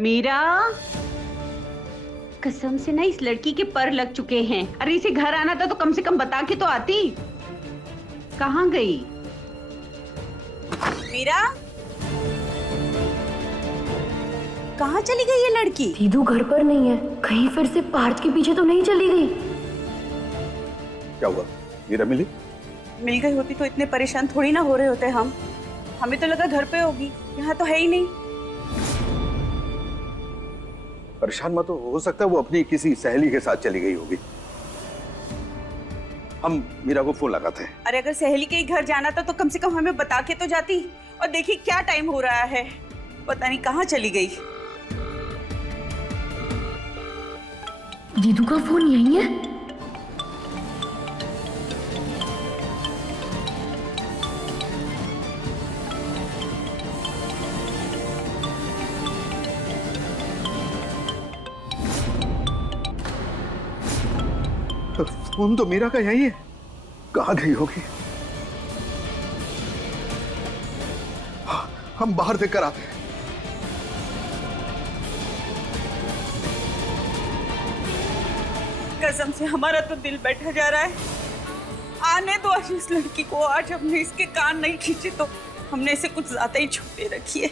मीरा, कसम से ना इस लड़की के पर लग चुके हैं। अरे इसे घर आना था तो कम से कम बता के तो आती। कहाँ गई? मीरा, कहाँ चली गई ये लड़की? दीदू घर पर नहीं है, कहीं फिर से पार्थ के पीछे तो नहीं चली गई? क्या हुआ? मीरा मिली? मिल गई होती तो इतने परेशान थोड़ी ना हो रहे होते हम। हमें तो लगा घर पे होगी, यहाँ तो है ही नहीं। परेशान मत हो सकता है वो अपनी किसी सहेली के साथ चली गई होगी। हम मीरा को फोन लगाते हैं। अरे अगर सहेली के ही घर जाना था तो कम से कम हमें बता के तो जाती। और देखिए क्या टाइम हो रहा है, पता नहीं कहाँ चली गई। दीदू का फोन यही है? फोन तो मीरा का यही है, कहाँ गई होगी? हम बाहर देख कर आते हैं। कसम से हमारा तो दिल बैठा जा रहा है। आने दो आज इस लड़की को। आज हमने इसके कान नहीं खींचे तो हमने इसे कुछ ज्यादा ही छुपे रखी है।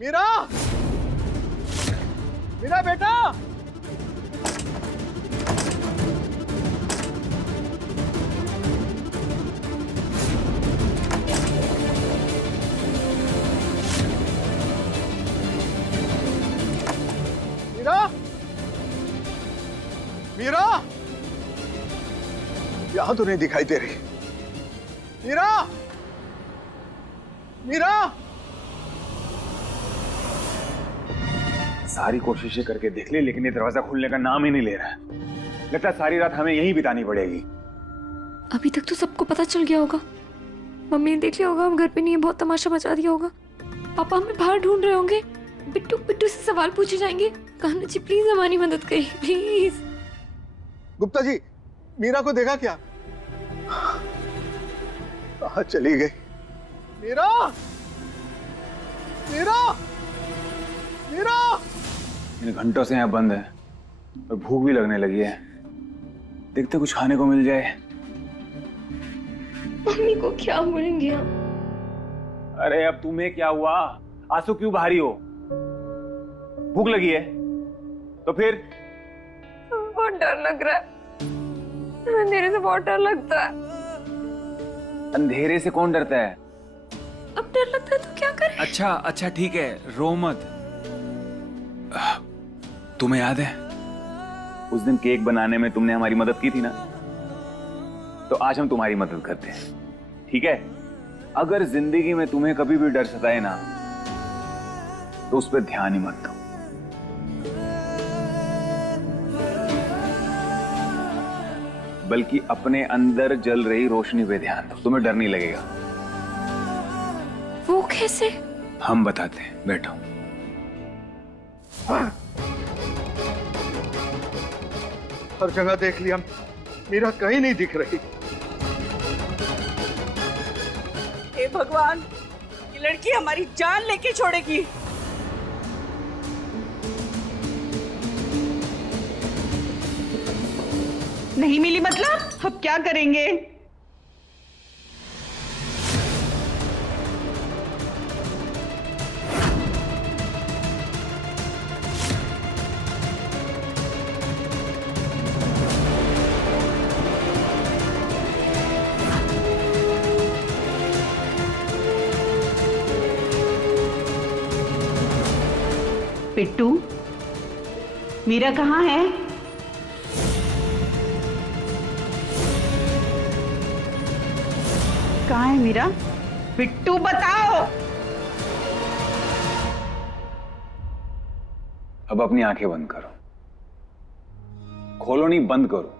मीरा, मीरा बेटा, मीरा, मीरा, यहां तो नहीं दिखाई दे रही। मीरा, मीरा। सारी कोशिशें करके देख ली लेकिन ये दरवाजा खुलने का नाम ही नहीं ले रहा है। लगता है सारी रात हमें यहीं बितानी पड़ेगी। अभी तक तो सबको पता चल गया होगा। मम्मी ने देख लिया होगा हम घर पे नहीं है, बहुत तमाशा मचा दिया होगा। पापा हमें बाहर ढूंढ रहे होंगे, बिट्टू बिट्टू से सवाल पूछे जाएंगे। कान्हा जी प्लीज हमारी मदद करिए प्लीज। गुप्ता जी, मीरा को देखा क्या? कहाँ चली गई? मीरा, मीरा, मीरा। इन घंटों से यहाँ बंद है और भूख भी लगने लगी है। देखते कुछ खाने को मिल जाए। मम्मी को क्या बोलेंगे हम? अरे अब तुम्हें क्या हुआ? आंसू क्यों भारी हो? भूख लगी है तो फिर? बहुत डर लग रहा है, अंधेरे से बहुत डर लगता है। अंधेरे से कौन डरता है? अब डर लगता है तो क्या करें? अच्छा ठीक है, रो मत। तुम्हें याद है उस दिन केक बनाने में तुमने हमारी मदद की थी ना? तो आज हम तुम्हारी मदद करते हैं, ठीक है? अगर जिंदगी में तुम्हें कभी भी डर सताए ना तो उस पर ध्यान ही मत दो। बल्कि अपने अंदर जल रही रोशनी पे ध्यान दो, तुम्हें डर नहीं लगेगा। वो कैसे? हम बताते हैं, बैठो। हर जगह देख लिया, मीरा कहीं नहीं दिख रही। हे भगवान, ये लड़की हमारी जान लेके छोड़ेगी। नहीं मिली मतलब? अब क्या करेंगे? पिट्टू, मीरा कहाँ है? कहाँ है मीरा? पिट्टू बताओ। अब अपनी आंखें बंद करो। खोलो नहीं, बंद करो।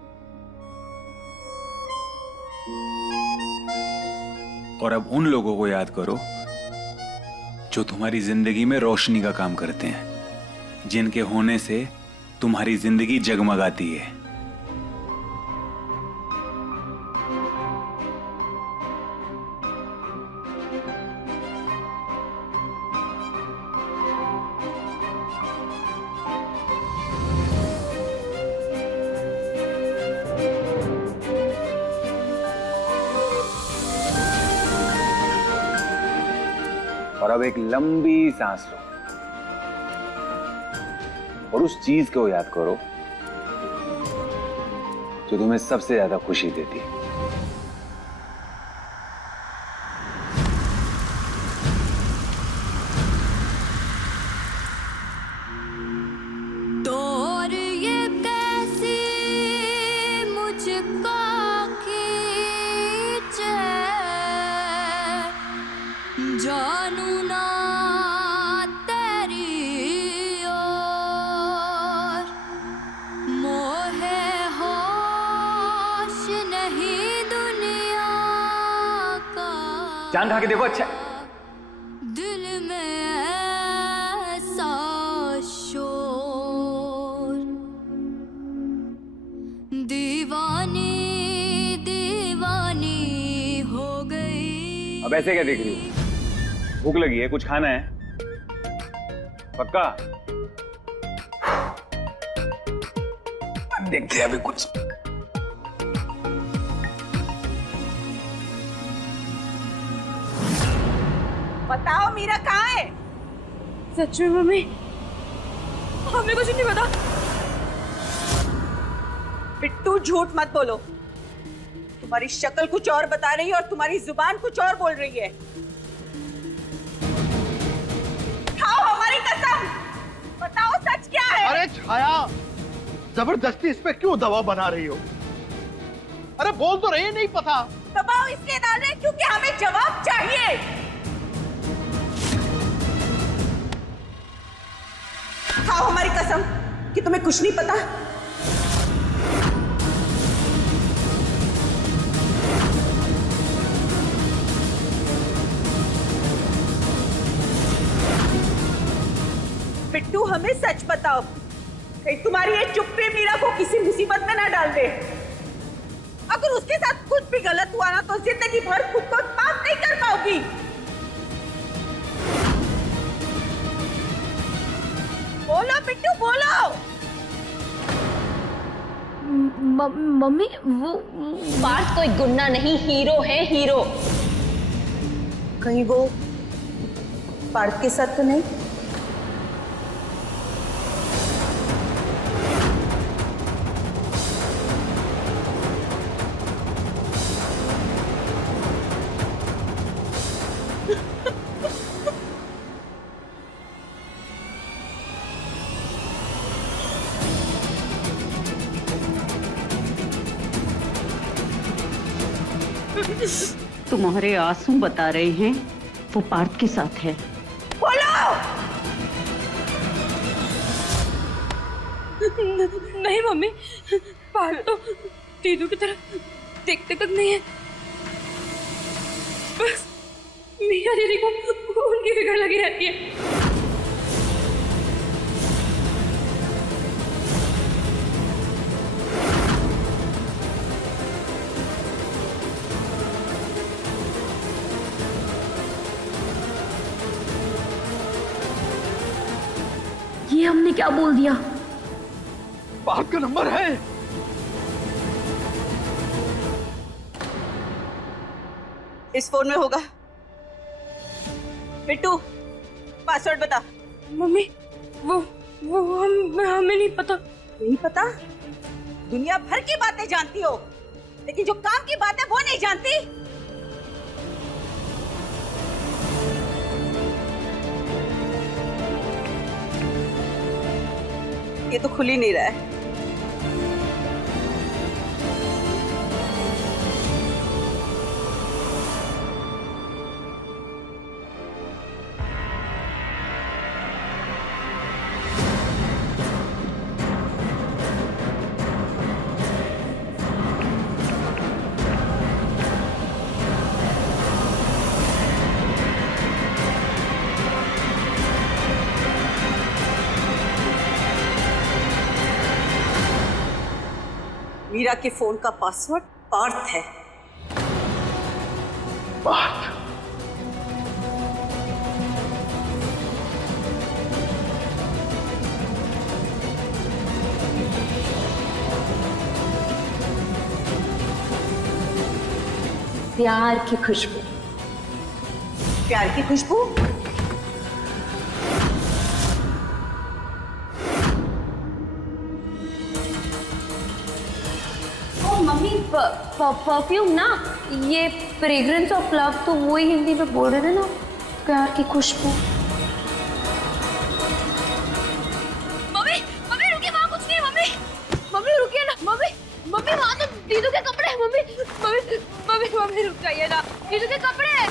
और अब उन लोगों को याद करो जो तुम्हारी जिंदगी में रोशनी का काम करते हैं, जिनके होने से तुम्हारी जिंदगी जगमगाती है। और अब एक लंबी सांस लो और उस चीज को याद करो जो तुम्हें सबसे ज्यादा खुशी देती है। और ये कैसी मुझको खींचे, जानू ना तेरी ओर, मोहे होश नहीं दुनिया का। जान खा के देखो। अच्छा दिल में ऐसा शोर, दीवानी दीवानी हो गई। अब ऐसे क्या देख रही हो? भूख लगी है, कुछ खाना है? पक्का? देखते हैं अभी कुछ। बताओ मीरा कहाँ है? सच में मम्मी, हमें कुछ नहीं पता। बिट्टू झूठ मत बोलो। तुम्हारी शक्ल कुछ और बता रही है और तुम्हारी जुबान कुछ और बोल रही है। खाओ हमारी कसम, बताओ सच क्या है? अरे छाया, जबरदस्ती इस पे क्यों दबाव बना रही हो? अरे बोल तो रही, नहीं पता। दबाव इसलिए डाल रहे हैं क्योंकि हमें जवाब चाहिए। खाओ हमारी कसम कि तुम्हें कुछ नहीं पता। बिट्टू हमें सच बताओ, कहीं तुम्हारी ये चुप्पी मीरा को किसी मुसीबत में ना डाल दे। अगर उसके साथ कुछ भी गलत हुआ ना तो जिंदगी भर खुद को माफ नहीं कर पाओगी। बोलो बिट्टू बोलो। मम्मी वो पार्थ कोई गुंडा नहीं, हीरो है, हीरो। कहीं वो पार्थ के साथ तो नहीं? तुम्हारे आंसू बता रहे हैं वो पार्थ के साथ है। बोलो। नहीं मम्मी, पार्थ तो दीदू की तरफ देखते तक नहीं है। बस मीरा दीदी को उनकी फिक्र लगी रहती है। ये हमने क्या बोल दिया? पार्थ का नंबर है। इस फोन में होगा। बिट्टू पासवर्ड बता। मम्मी वो हमें नहीं पता। नहीं पता? दुनिया भर की बातें जानती हो, लेकिन जो काम की बात है वो नहीं जानती। ये तो खुल ही नहीं रहा है। मीरा के फोन का पासवर्ड पार्थ है। पार्थ? प्यार की खुशबू। प्यार की खुशबू? परफ्यूम ना, ये फ्रेग्रेंस ऑफ लव, तो वही हिंदी में बोल रहे थे ना, प्यार की खुशबू। मम्मी मम्मी रुकिए, वहाँ कुछ नहीं है। मम्मी मम्मी रुकिए ना, मम्मी मम्मी वहाँ तो दीदू के कपड़े हैं। मम्मी मम्मी मम्मी मम्मी रुक जाइए ना, दीदू के कपड़े हैं।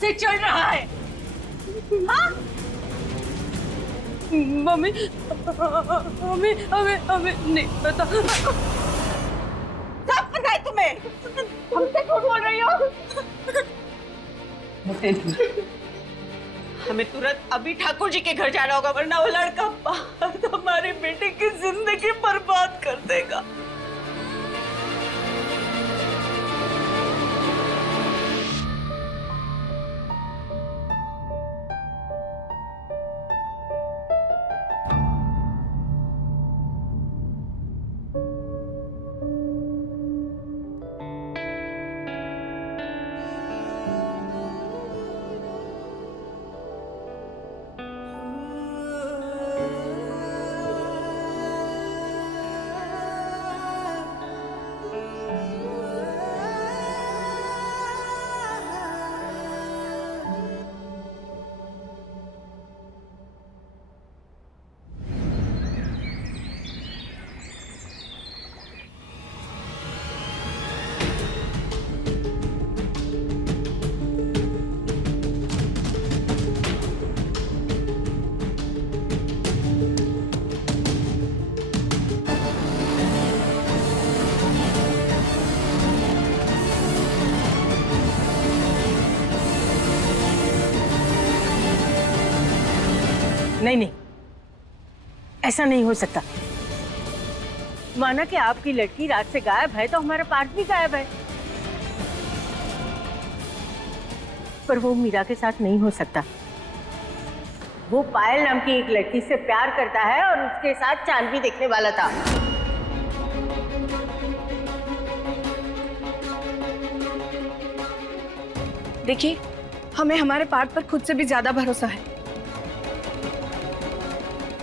से चल रहा है? हाँ? मम्मी हमें हमें हमें नहीं पता। सब पता है तुम्हें? हमसे क्यों बोल रही हो? हमें तुरंत अभी ठाकुर जी के घर जाना होगा, वरना वो लड़का बाहर हमारे बेटे की जिंदगी बर्बाद कर देगा। नहीं नहीं, ऐसा नहीं हो सकता। माना कि आपकी लड़की रात से गायब है, तो हमारा पार्थ भी गायब है। पर वो मीरा के साथ नहीं हो सकता। वो पायल नाम की एक लड़की से प्यार करता है और उसके साथ चांद भी देखने वाला था। देखिए, हमें हमारे पार्थ पर खुद से भी ज्यादा भरोसा है।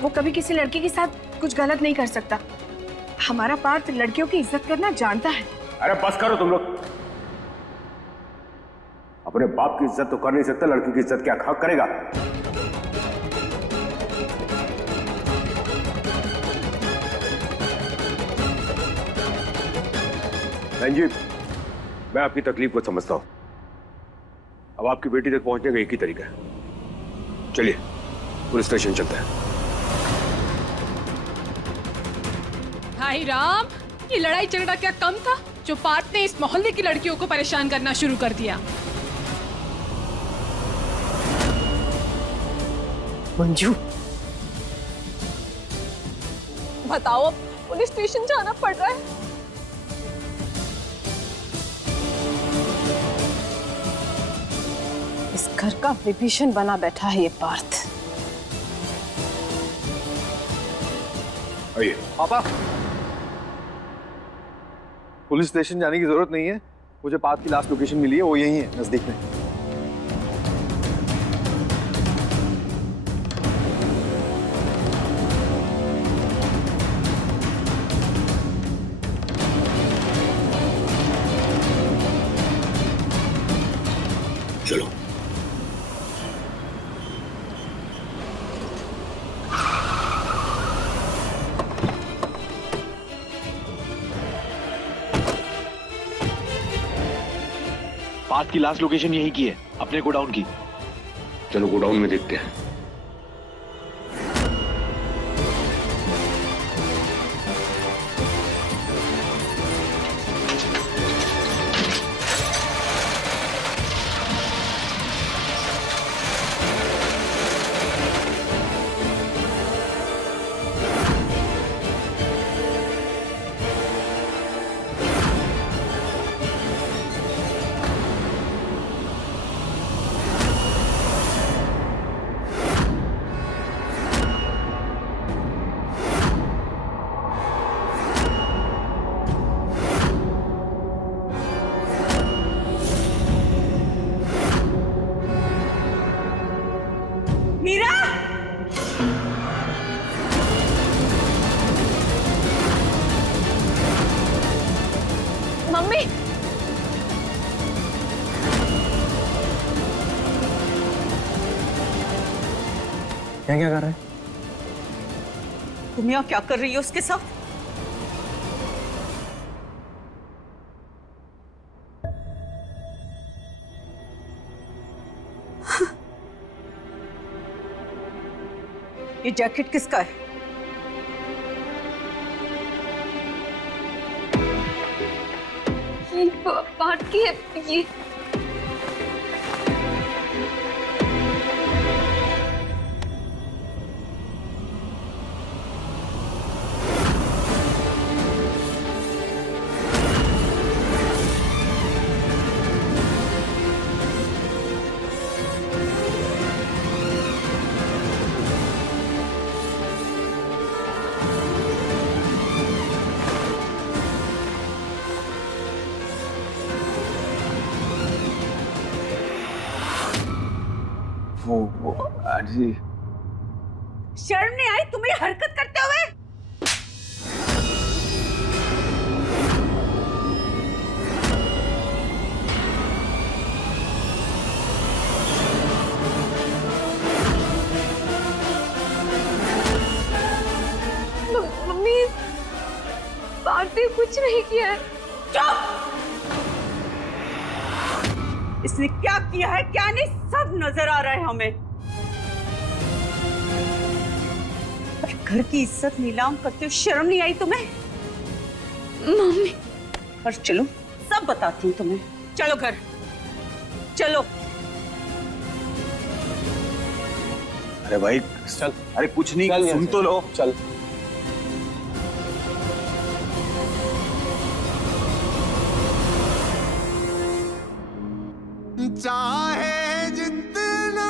वो कभी किसी लड़की के साथ कुछ गलत नहीं कर सकता। हमारा पार्थ लड़कियों की इज्जत करना जानता है। अरे बस करो तुम लोग। अपने बाप की इज्जत तो कर नहीं सकता, लड़की की इज्जत क्या हक करेगा? रंजीत, मैं आपकी तकलीफ को समझता हूं। अब आपकी बेटी तक पहुंचने का एक ही तरीका है। चलिए पुलिस स्टेशन चलते हैं। भाई राम, ये लड़ाई झगड़ा क्या कम था जो पार्थ ने इस मोहल्ले की लड़कियों को परेशान करना शुरू कर दिया। मंजू, बताओ, अब पुलिस स्टेशन जाना पड़ रहा है। इस घर का विभीषण बना बैठा है ये पार्थ। आइए। पापा, पुलिस स्टेशन जाने की जरूरत नहीं है। मुझे पार्थ की लास्ट लोकेशन मिली है, वो यही है, नजदीक में। चलो। पार्थ की लास्ट लोकेशन यही की है, अपने गोडाउन की। चलो गोडाउन में देखते हैं। मीरा, मम्मी क्या कर रहे हैं? तुम यहाँ क्या कर रही हो उसके साथ? ये जैकेट किसका है? ये पार्थ की है ये। वो आजी, शर्म नहीं आई तुम्हें हरकत करते हुए? मम्मी पार्थ ने कुछ नहीं किया है। चुप! इसने क्या किया है क्या नहीं सब नजर आ रहा है हमें। पर घर की इज्जत नीलाम करते हुए शर्म नहीं आई तुम्हें? मम्मी और चलो सब बताती हूँ तुम्हें। चलो घर चलो। अरे भाई चल, अरे कुछ नहीं, सुन तो लो। चल। चाहे जितना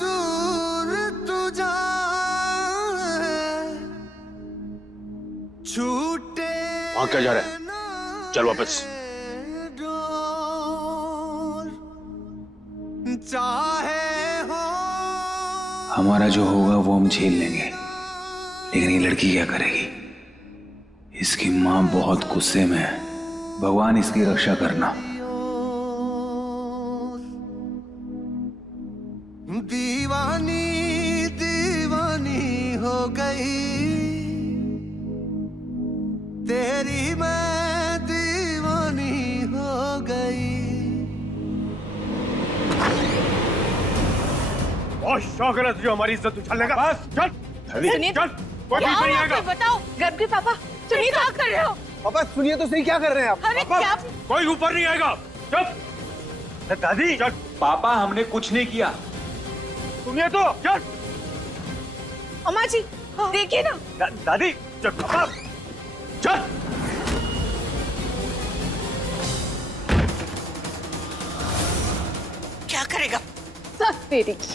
दूर तू जाए, छूटे वहां क्या जा रहा है? चल वापस। डोर, चाहे हो हमारा जो होगा वो हम झेल लेंगे, लेकिन ये लड़की क्या करेगी? इसकी माँ बहुत गुस्से में है, भगवान इसकी रक्षा करना। दीवानी दीवानी हो गई, तेरी मैं दीवानी हो गई। बहुत शौक है ना तुझे हमारी इज्जत उछालने का? बस चल चल, कोई क्या पीछे नहीं हुआ? आएगा। कोई बताओ। गर्भी पापा सुनिए क्या कर रहे हो? पापा सुनिए तो सही, क्या कर रहे हैं आप? अरे पापा, क्या? कोई ऊपर नहीं आएगा। चुप। दादी चल। पापा हमने कुछ नहीं किया। सुनिए तो चल। अम्मा जी देखिए ना। दादी चल पापा चल। क्या करेगा? सच तेरी की।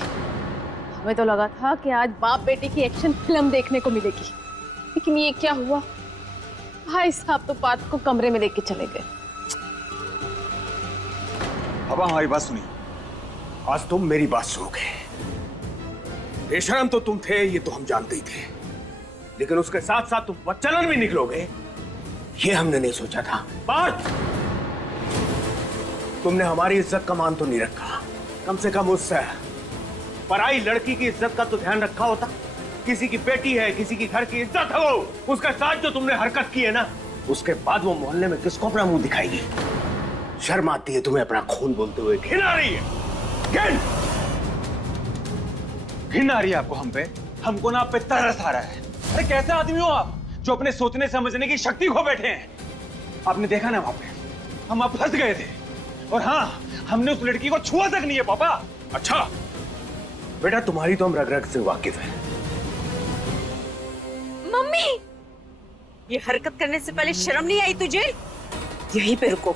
हमें तो लगा था कि आज बाप बेटे की एक्शन फिल्म देखने को मिलेगी, लेकिन ये क्या हुआ? भाई साहब तो पार्थ को कमरे में लेके चले गए। पापा हमारी बात सुनिए, आज तुम मेरी बात सुनोगे। बेशरम तो तुम थे, ये तो हम जानते ही थे, लेकिन उसके साथ साथ तुम बच्चलन भी निकलोगे, ये हमने नहीं सोचा था। पार्थ, तुमने हमारी इज्जत का मान तो नहीं रखा, कम से कम उससे पराई लड़की की इज्जत का तो ध्यान रखा होता। किसी की बेटी है, किसी की घर की इज्जत है वो, उसके साथ जो तुमने हरकत की है ना, उसके बाद वो मोहल्ले में किसको अपना मुंह दिखाएगी? शर्म आती है तुम्हें अपना खून बोलते हुए? घिन आ रही है, घिन घिन आ रही है आपको हम पे? हमको ना आप पे तरस आ रहा है। अरे कैसे आदमी हो आप जो अपने सोचने समझने की शक्ति खो बैठे हैं? आपने देखा ना वहां पे हम आप फंस गए थे, और हाँ, हमने उस लड़की को छुआ तक नहीं है पापा। अच्छा बेटा, तुम्हारी तो हम रग रग से वाकिफ हैं। मम्मी, ये हरकत करने से पहले शर्म नहीं आई तुझे? यहीं पे रुको,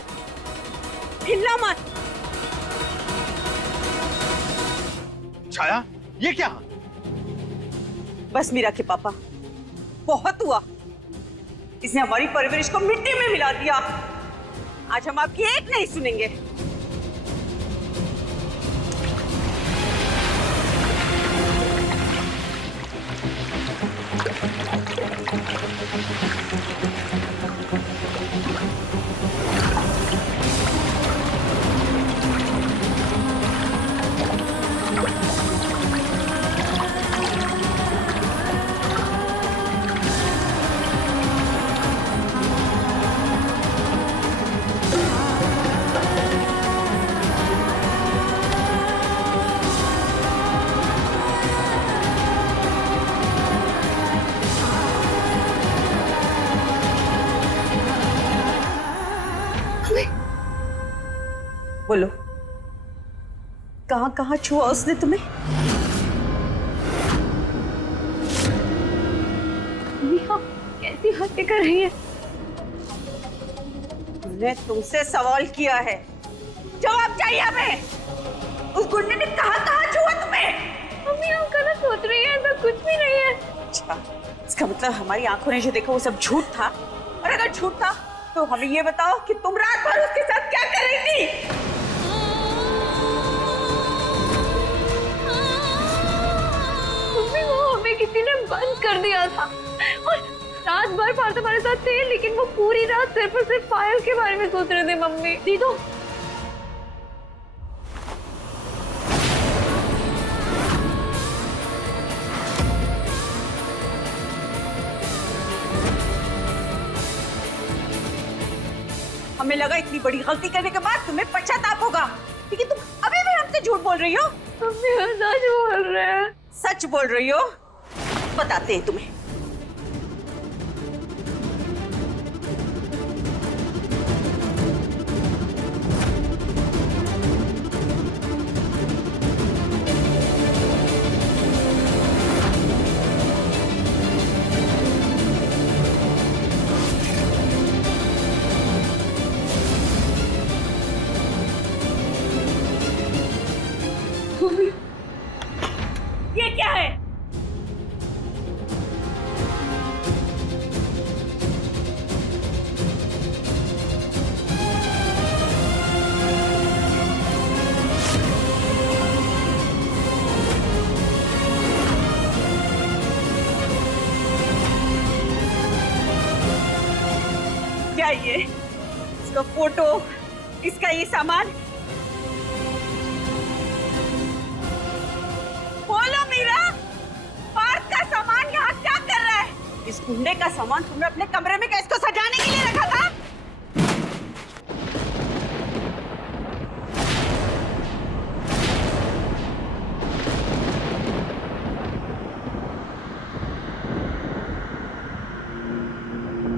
हिलना मत। छाया, ये क्या? बस मीरा के पापा, बहुत हुआ। इसने हमारी परवरिश को मिट्टी में मिला दिया। आज हम आपकी एक नहीं सुनेंगे। बोलो, कहां कहां छुआ उसने तुम्हें? कैसी हत्या कर रही है? उसने तुमसे सवाल किया है, जवाब चाहिए हमें। उस गुंडे ने कहां कहां छुआ तुम्हें? मम्मी हम गलत सोच रही है, ऐसा कुछ भी नहीं है। अच्छा, इसका मतलब हमारी आंखों ने जो देखा वो सब झूठ था। और अगर झूठ था तो हमें ये बताओ कि तुम रात भर उसके साथ क्या कर रही थी? मम्मी वो हमें किसी ने बंद कर दिया था और रात भर पार्थ हमारे साथ थे, लेकिन वो पूरी रात सिर्फ और सिर्फ पायल के बारे में सोच रहे थे। मम्मी दीदो, हमें लगा इतनी बड़ी गलती करने के बाद तुम्हें पश्चाताप होगा, लेकिन तुम अभी भी हमसे झूठ बोल रही हो। मम्मी हम सच बोल रहे हैं। सच बोल रही हो? बताते हैं तुम्हें। ये क्या है? क्या ये? इसका फोटो, इसका ये सामान? बोलो मीरा, पार्थ का सामान यहाँ क्या कर रहा है? इस गुंडे का सामान तुमने अपने कमरे में क्या इसको सजाने के लिए रखा था?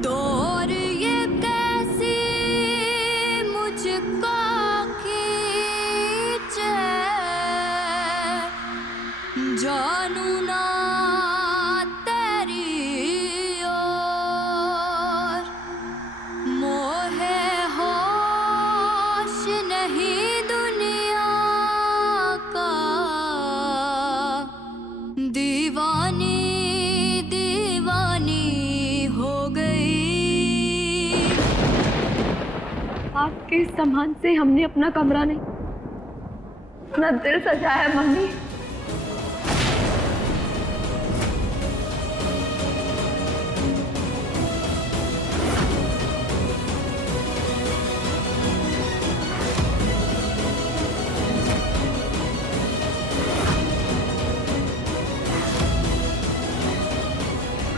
और ये कैसी मुझको खींचे, जानू ना तेरी ओर, मोहे होश नहीं दुनिया का, दीवानी दीवानी हो गई। आपके सामान से हमने अपना कमरा नहीं, अपना दिल सजाया। मम्मी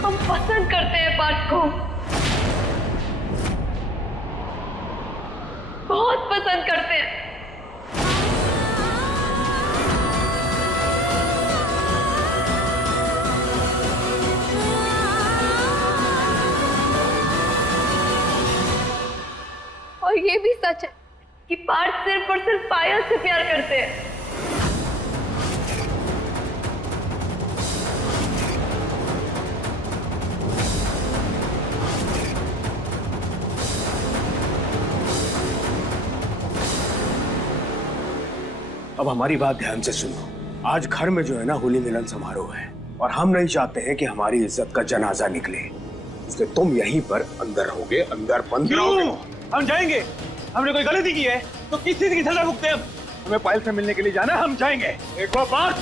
हम पसंद करते हैं पार्थ को, बहुत पसंद करते हैं। और ये भी सच है कि पार्थ सिर्फ और सिर्फ पायल से प्यार करते हैं। अब हमारी बात ध्यान से सुनो। आज घर में जो है ना होली मिलन समारोह है और हम नहीं चाहते हैं कि हमारी इज्जत का जनाजा निकले, इसलिए तुम यहीं पर अंदर रहोगे, अंदर बंद रहोगे। हम जाएंगे। हमने कोई गलती की है तो किस चीज की सजा भुगते हम? हमें पायल से मिलने के लिए जाना, हम जाएंगे। एक बार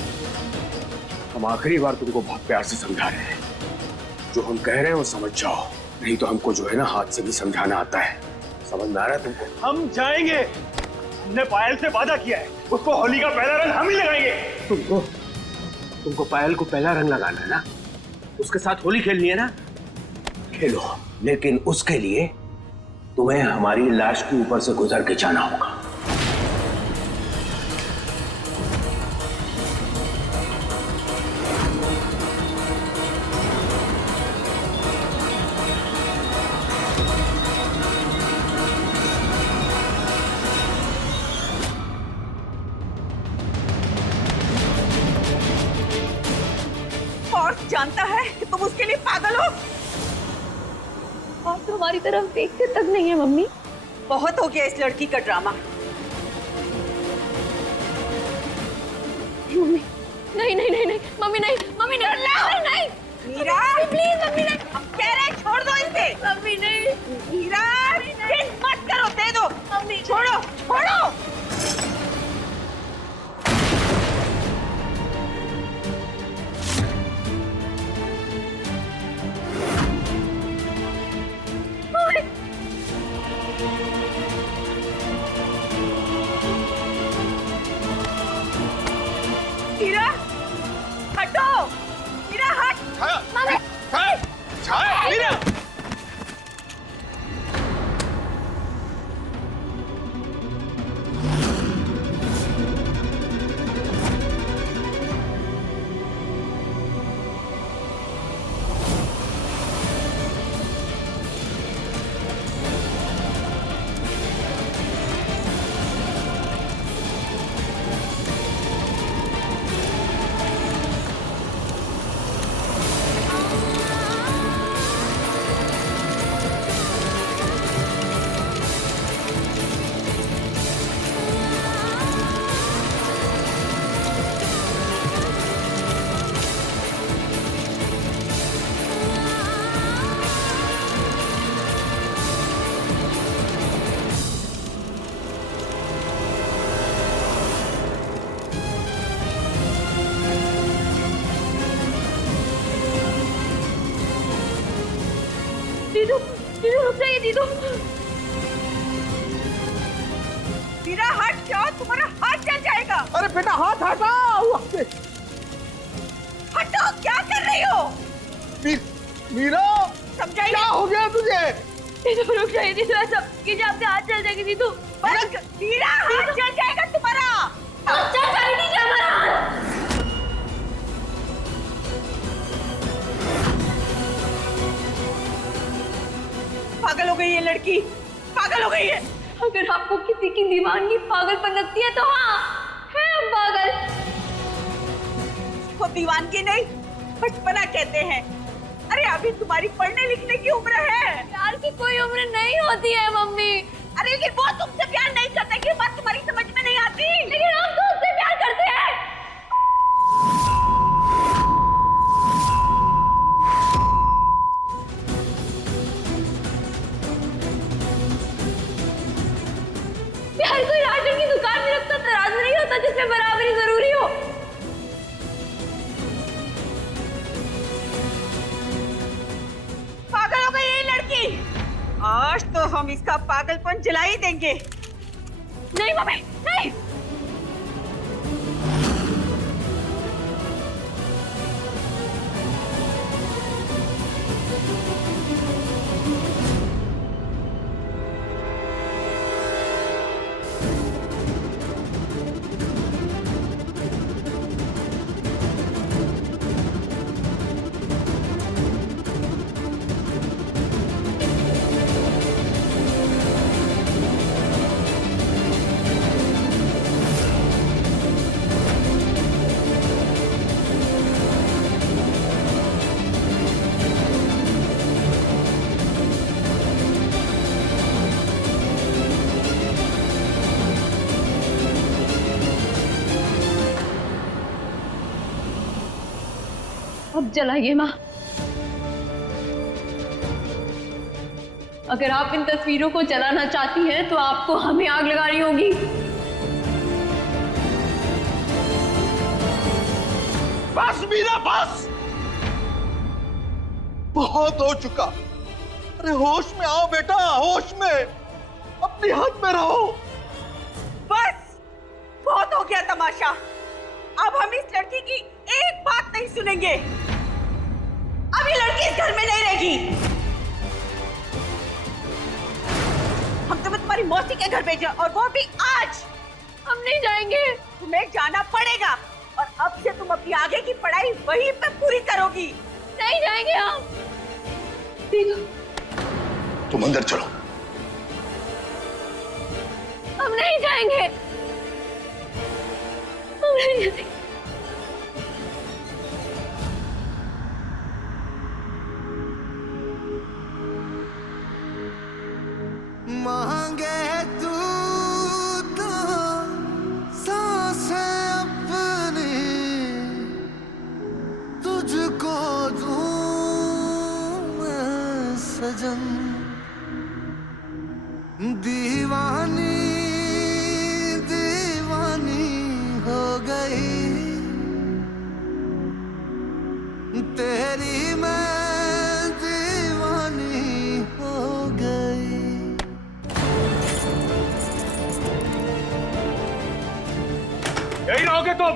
हम आखिरी बार तुमको बहुत प्यार से समझा रहे हैं, जो हम कह रहे हैं वो समझ जाओ, नहीं तो हमको जो है ना हाथ से भी समझाना आता है। समझ में आ रहा है तुमको? हम जाएंगे। हमने पायल से वादा किया है, उसको होली का पहला रंग हम ही लगाएंगे। तुमको पायल को पहला रंग लगाना है ना, उसके साथ होली खेलनी है ना, खेलो, लेकिन उसके लिए तुम्हें हमारी लाश के ऊपर से गुजर के जाना होगा। और जानता है कि तुम उसके लिए पागल हो। आप तो हमारी तरफ देखते तक नहीं है मम्मी। बहुत हो गया इस लड़की का ड्रामा। मम्मी नहीं नहीं नहीं नहीं मम्मी नहीं, मम्मी नहीं, नहीं नहीं मीरा प्लीज मम्मी नहीं। हम कह रहे हैं छोड़ दो इसे। मम्मी नहीं, मीरा जिद मत करो, दे दो। मम्मी छोड़ो छोड़ो। मीरा हटो, मीरा हट। मम्मी मीरा दीदू दीदू रुक जाइए दीदू। मीरा हट जाओ, तुम्हारा हाथ जल जाएगा। अरे बेटा हाथ हटाओ। हटो, क्या कर रही हो? मीरा समझाइए। क्या हो गया तुझे? दीदू रुक जाइए दीदू, ऐसा कीजिए आपके हाथ जल जाएगी दीदू। मीरा हाथ जल जाएगा तुम्हारा। अच्छा कर दीजिए हमारा हाथ। पागल हो गई है लड़की, पागल हो गई है। अगर आपको किसी की दीवानगी पागलपन लगती है तो हाँ है हम पागल। इसको दीवानगी नहीं बचपना कहते हैं। अरे अभी तुम्हारी पढ़ने लिखने की उम्र है। प्यार की कोई उम्र नहीं होती है मम्मी। अरे लेकिन वो तुमसे प्यार नहीं करते, कि बात तुम्हारी समझ में नहीं आती। लेकिन हम तो उससे प्यार करते हैं। प्यार कोई राशन की दुकान में रखता तराजू नहीं होता जिसमें बराबरी जरूरी हो। पागल हो गई ये लड़की। आज तो हम इसका पागलपन जला ही देंगे। नहीं मम्मी नहीं। जलाइए माँ। अगर आप इन तस्वीरों को जलाना चाहती हैं तो आपको हमें आग लगानी होगी। बस मीरा बस, बहुत हो चुका। अरे होश में आओ बेटा, होश में, अपनी हद में रहो। बस बहुत हो गया तमाशा। अब हम इस लड़की की एक बात नहीं सुनेंगे। अब ये लड़की इस घर में नहीं रहेगी। हम तुम्हारी मौसी के घर भेजा, और वो भी आज। हम नहीं जाएंगे। तुम्हें जाना पड़ेगा, और अब से तुम अपनी आगे की पढ़ाई वहीं पे पूरी करोगी। नहीं जाएंगे हम। दीदू, तुम अंदर चलो। हम नहीं जाएंगे। हम नहीं जाएंगे। मांगे तू तो सांसें अपनी, तुझको दूं मैं सजन। दीवानी दीवानी हो गई तेरी, मैं दीवानी हो गई। यही रहोगे तुम?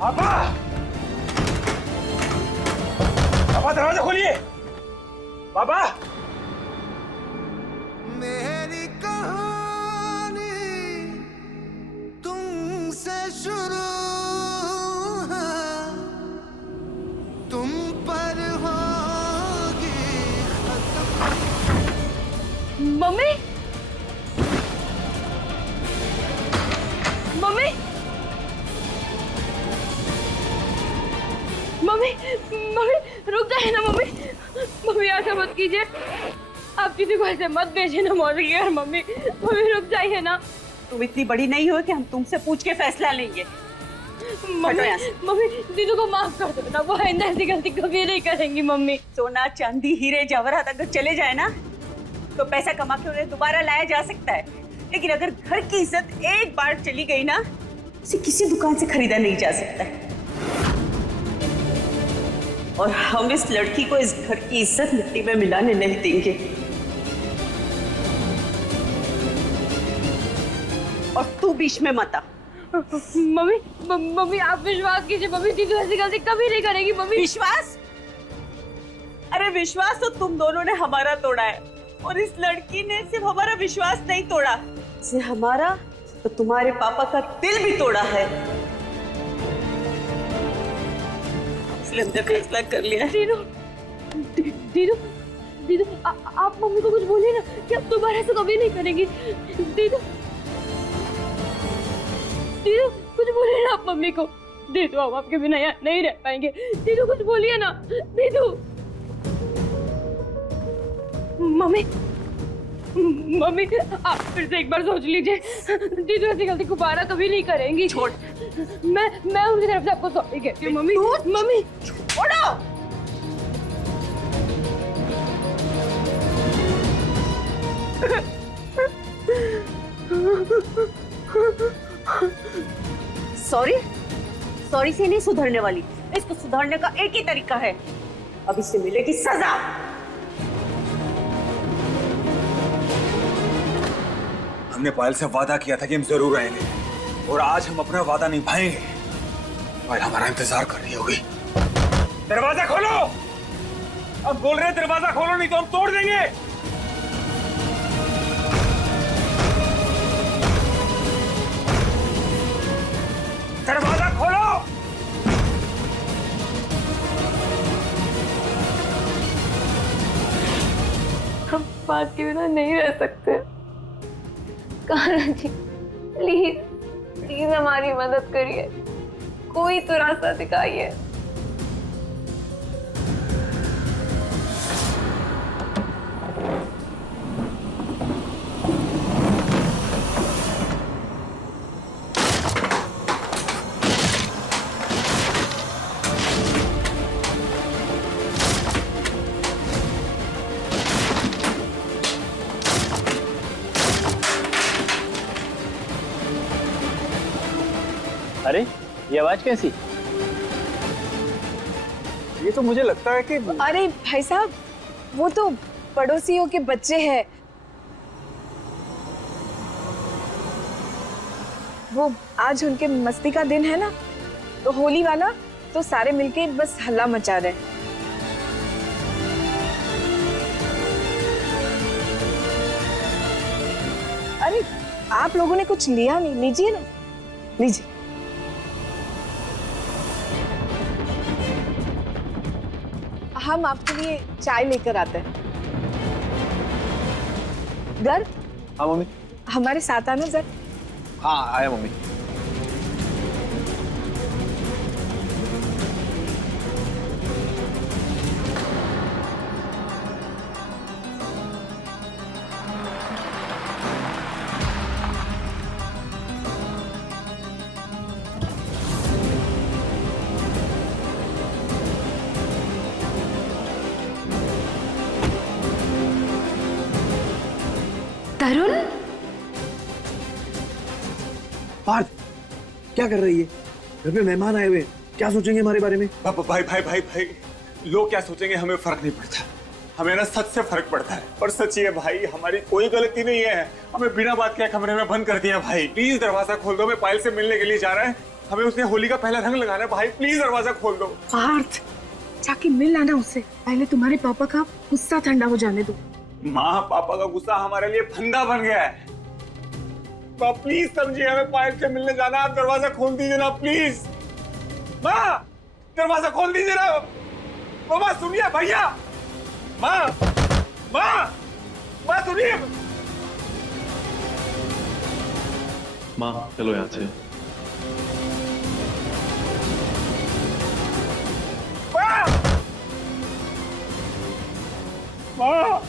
पापा, पापा दरवाजा खोलिए। पापा, मेरी कहानी तुमसे शुरू है, तुम पर होगी खत्म। मम्मी, मम्मी, मम्मी, मम्मी रुक जाइए ना मम्मी। मम्मी ऐसा मत कीजिए। आप दीदी को ऐसे मत भेजिए ना मौसी यार। मम्मी, मम्मी रुक जाइए ना। तुम इतनी बड़ी नहीं हो कि हम तुमसे पूछ के फैसला लेंगे। मम्मी, मम्मी दीदी को माफ कर दो ना, वो आइंदा ऐसी गलती कभी नहीं करेंगी। मम्मी, सोना चांदी हीरे जवाहरात अगर चले जाए ना, तो पैसा कमा के उन्हें दोबारा लाया जा सकता है, लेकिन अगर घर की इज्जत एक बार चली गई ना, उसे किसी दुकान से खरीदा नहीं जा सकता है। और हम इस लड़की को इस घर की इज्जत मिट्टी में मिलाने नहीं देंगे। और तू बीच में मत आ। मम्मी, मम्मी आप विश्वास कीजिए। मम्मी दीदी ऐसी गलती कभी नहीं करेगी। मम्मी, विश्वास? अरे विश्वास तो तुम दोनों ने हमारा तोड़ा है, और इस लड़की ने सिर्फ हमारा विश्वास नहीं तोड़ा, इसने हमारा तो तुम्हारे पापा का दिल भी तोड़ा है। इसलिए हमने फैसला कर लिया है। दीदू, दीदू, दीदू आप मम्मी को कुछ बोलिए ना कि अब दोबारा से कभी नहीं करेंगी। दीदू, दीदू कुछ बोलिए ना आप मम्मी को। दीदू हम आपके बिना यहाँ नहीं रह पाएंगे। दीदू कुछ बोलिए ना। दीदू, मम्मी, मम्मी आप फिर से एक बार सोच लीजिए। दीदू ऐसी गलती दोबारा कभी नहीं करेंगी। छोड़। मैं उनकी तरफ से आपको सॉरी कहती हूँ। मम्मी, मम्मी छोड़ो। सॉरी, सॉरी से नहीं सुधरने वाली। इसको सुधारने का एक ही तरीका है, अब इससे मिलेगी सजा। हमने पायल से वादा किया था कि हम जरूर आएंगे, और आज हम अपना वादा निभाएंगे। पायल हमारा इंतजार कर रही होगी। दरवाजा खोलो। अब बोल रहे हैं दरवाजा खोलो, नहीं तो हम तोड़ देंगे। दरवाजा खोलो। हम बात के बिना नहीं रह सकते। कान्हा जी प्लीज प्लीज हमारी मदद करिए, कोई तो रास्ता दिखाइए। ये आवाज कैसी? ये तो मुझे लगता है कि अरे भाई साहब, वो तो पड़ोसियों के बच्चे हैं। वो आज उनके मस्ती का दिन है ना, तो होली वाला, तो सारे मिलके बस हल्ला मचा रहे हैं। अरे आप लोगों ने कुछ लिया नहीं, लीजिए ना, लीजिए। हम आपके लिए चाय लेकर आते हैं। घर हाँ मम्मी। हमारे साथ आना जरा। हाँ आया मम्मी। तरुण, पार्थ, क्या कर रही है? घर पे मेहमान आए हुए, क्या सोचेंगे हमारे बारे में? भाई भाई भाई भाई, लोग क्या सोचेंगे हमें फर्क नहीं पड़ता, हमें ना सच से फर्क पड़ता है। और सच ये भाई, हमारी कोई गलती नहीं है, हमें बिना बात के कमरे में बंद कर दिया। भाई प्लीज दरवाजा खोल दो, मैं पायल से मिलने के लिए जा रहा है, हमें उसने होली का पहला रंग लगाना है। भाई प्लीज दरवाजा खोल दो। पार्थ, जाके मिल आना उससे, पहले तुम्हारे पापा का गुस्सा ठंडा हो जाने दो। माँ पापा का गुस्सा हमारे लिए फंदा बन गया है। तो प्लीज समझिए, हमें पायल से मिलने जाना, आप दरवाजा खोल दीजिए ना प्लीज। माँ दरवाजा खोल दीजिए ना। माँ सुनिए भैया, माँ माँ माँ सुनिए। माँ चलो यहाँ से। माँ माँ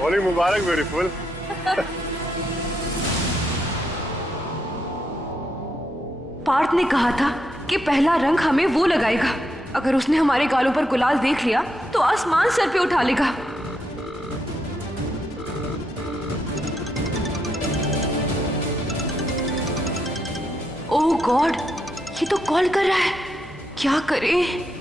होली मुबारक ब्यूटीफुल। पार्थ ने कहा था कि पहला रंग हमें वो लगाएगा। अगर उसने हमारे गालों पर गुलाल देख लिया तो आसमान सर पे उठा लेगा। ओह गॉड, ये तो कॉल कर रहा है, क्या करें?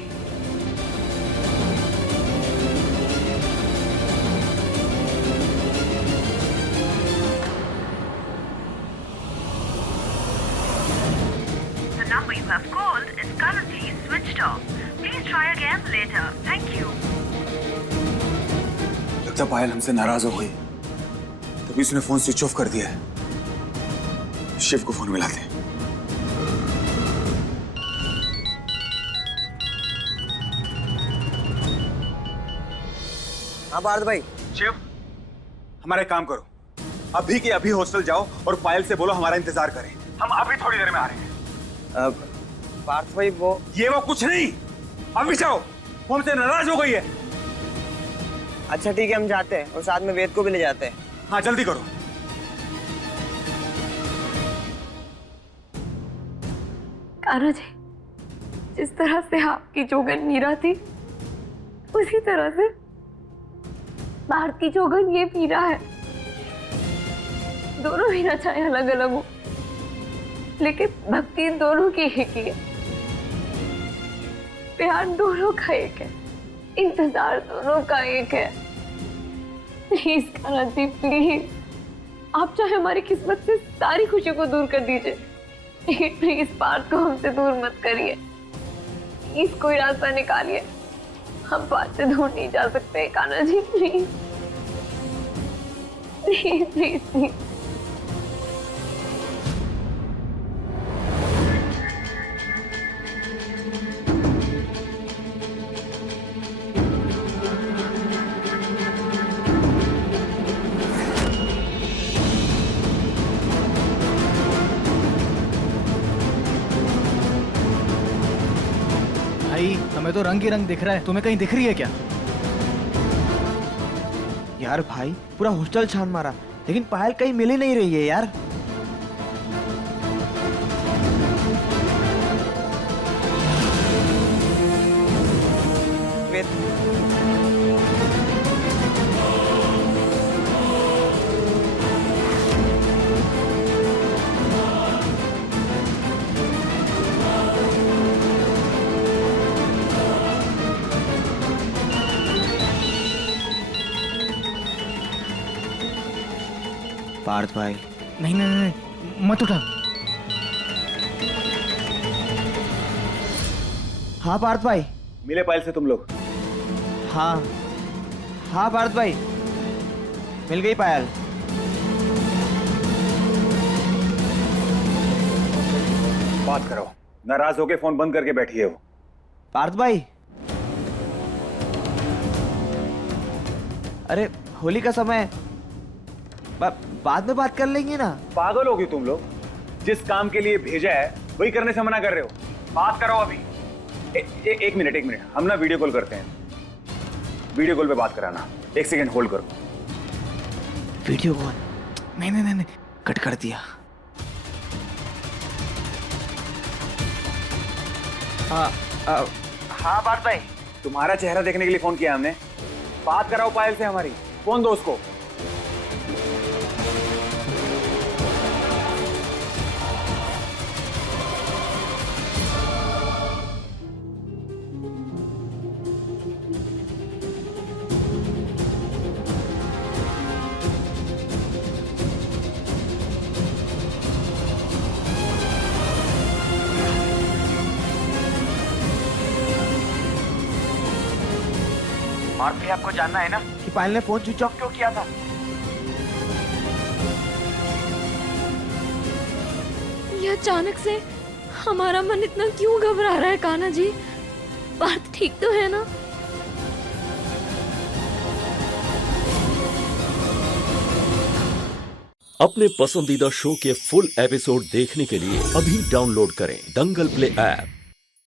number you have called is currently switched off. Please try again later. Thank you. लगता पायल हमसे नाराज हो गई, तभी उसने फोन स्विच ऑफ कर दिया है। शिव को फोन मिलाते हैं। हाँ पार्थ भाई। शिव, हमारा एक काम करो, अभी के अभी हॉस्टल जाओ और पायल से बोलो हमारा इंतजार करें, हम अभी थोड़ी देर में आ रहे हैं। पार्थ भाई वो कुछ नहीं, अभी जाओ, वो हमसे नाराज हो गई है। अच्छा ठीक है, हम जाते हैं और साथ में वेद को भी ले जाते हैं। हाँ जल्दी करो। कान्हा जी, जिस तरह से आपकी जोगन मीरा थी, उसी तरह से भारत की जोगन ये मीरा है। दोनों मीरा चाहे अलग अलग हो, लेकिन भक्ति दोनों की एक ही है, प्यार दोनों का एक है, इंतजार दोनों का एक है। प्लीज कान्हा जी, प्लीज, आप चाहे हमारी किस्मत से सारी खुशियों को दूर कर दीजिए, लेकिन प्लीज पार्थ को हमसे दूर मत करिए। प्लीज कोई रास्ता निकालिए, हम पार्थ से दूर नहीं जा सकते। Kanha ji please please please please. भाई हमें तो रंग ही रंग दिख रहा है, तुम्हें कहीं दिख रही है क्या? यार भाई पूरा हॉस्टल छान मारा, लेकिन पायल कहीं मिल ही नहीं रही है यार। वेद पार्थ भाई। नहीं नहीं नहीं, मत उठा। हाँ पार्थ भाई। मिले पायल से तुम लोग? हाँ हाँ पार्थ भाई, मिल गई पायल। बात करो, नाराज होके फोन बंद करके बैठी है वो। पार्थ भाई, अरे होली का समय, बाद में बात कर लेंगे ना। पागल होगी तुम लोग? जिस काम के लिए भेजा है वही करने से मना कर रहे हो? बात करो अभी। एक मिनट, हम ना वीडियो कॉल करते हैं। वीडियो कॉल पे बात कराना। एक सेकंड होल्ड करो। Video call? नहीं नहीं नहीं, कट कर दिया। हाँ पार्थ भाई। तुम्हारा चेहरा देखने के लिए फोन किया हमने। बात कराओ पायल से हमारी। फोन दो उसको। पार्थ भाई, आपको जानना है ना कि पायल ने फोन स्विच ऑफ क्यों किया था? ये अचानक से हमारा मन इतना क्यों घबरा रहा है कान्हा जी? पार्थ ठीक तो है ना? अपने पसंदीदा शो के फुल एपिसोड देखने के लिए अभी डाउनलोड करें दंगल प्ले ऐप।